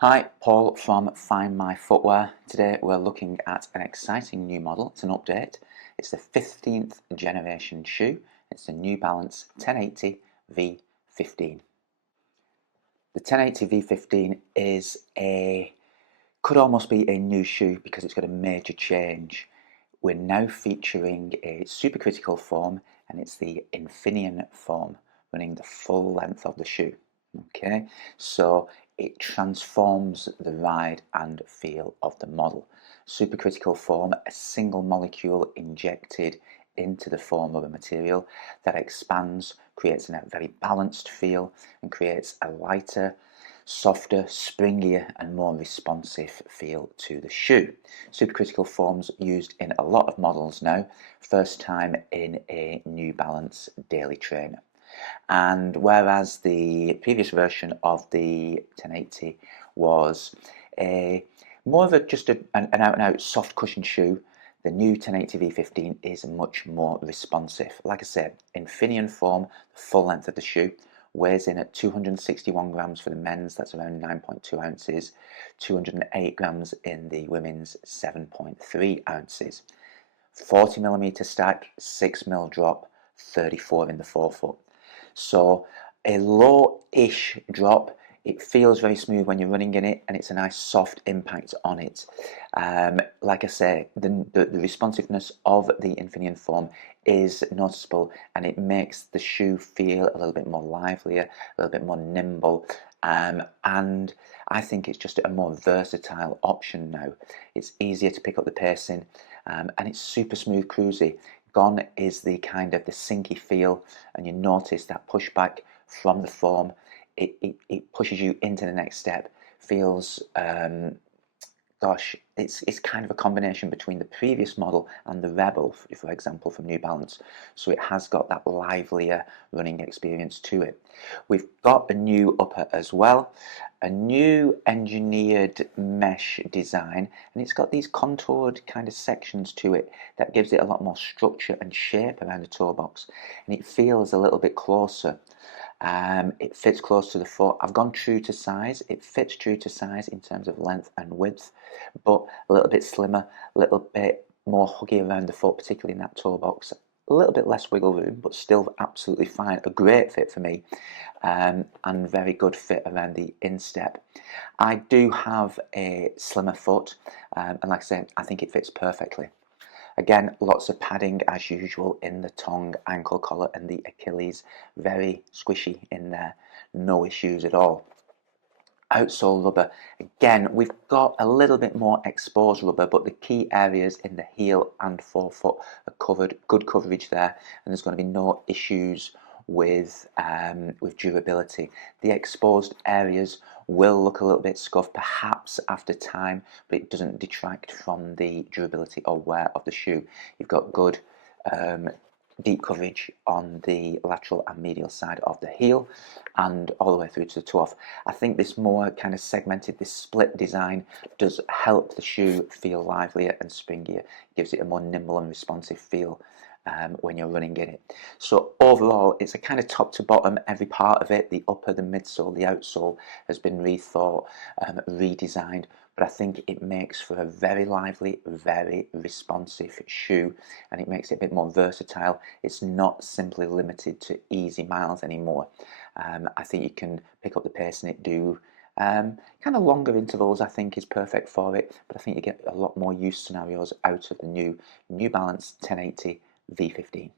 Hi, Paul from Find My Footwear. Today we're looking at an exciting new model. It's an update. It's the 15th generation shoe. It's the New Balance 1080 V15. The 1080 V15 could almost be a new shoe because it's got a major change. We're now featuring a supercritical form, and it's the Infineon form running the full length of the shoe. Okay, so it transforms the ride and feel of the model. Supercritical form, a single molecule injected into the form of a material that expands, creates a very balanced feel, and creates a lighter, softer, springier and more responsive feel to the shoe. Supercritical forms used in a lot of models now, first time in a New Balance daily trainer. And whereas the previous version of the 1080 was more of an out-and-out soft cushion shoe, the new 1080 V15 is much more responsive. Like I said, Infineon form, the full length of the shoe, weighs in at 261 grams for the men's, that's around 9.2 ounces, 208 grams in the women's, 7.3 ounces. 40 millimeter stack, 6 mil drop, 34 in the forefoot. So a low-ish drop. It feels very smooth when you're running in it, and it's a nice soft impact on it. Like I say, the responsiveness of the Infineon form is noticeable, and it makes the shoe feel a little bit more livelier, a little bit more nimble, and I think it's just a more versatile option now. It's easier to pick up the pace in, and it's super smooth cruisy. Gone is the kind of the sinky feel, and you notice that pushback from the form. It pushes you into the next step. Feels gosh, it's kind of a combination between the previous model and the Rebel, for example, from New Balance. So it has got that livelier running experience to it. We've got a new upper as well, a new engineered mesh design, and it's got these contoured kind of sections to it that gives it a lot more structure and shape around the toe box, and it feels a little bit closer. It fits close to the foot. I've gone true to size. It fits true to size in terms of length and width, but a little bit slimmer, a little bit more huggy around the foot, particularly in that toe box. A little bit less wiggle room, but still absolutely fine. A great fit for me, and very good fit around the instep. I do have a slimmer foot, and like I said, I think it fits perfectly. Again, lots of padding as usual in the tongue, ankle collar and the Achilles. Very squishy in there, no issues at all. Outsole rubber, again, we've got a little bit more exposed rubber, but the key areas in the heel and forefoot are covered, good coverage there, and there's going to be no issues with durability. The exposed areas will look a little bit scuffed perhaps after time, but it doesn't detract from the durability or wear of the shoe. You've got good deep coverage on the lateral and medial side of the heel and all the way through to the toe off. I think this more kind of segmented, this split design does help the shoe feel livelier and springier, gives it a more nimble and responsive feel when you're running in it. So overall, it's a kind of top to bottom, every part of it, the upper, the midsole, the outsole has been rethought, redesigned, but I think it makes for a very lively, very responsive shoe, and it makes it a bit more versatile. It's not simply limited to easy miles anymore. I think you can pick up the pace in it, do kind of longer intervals. I think is perfect for it, but I think you get a lot more use scenarios out of the New Balance 1080 V15.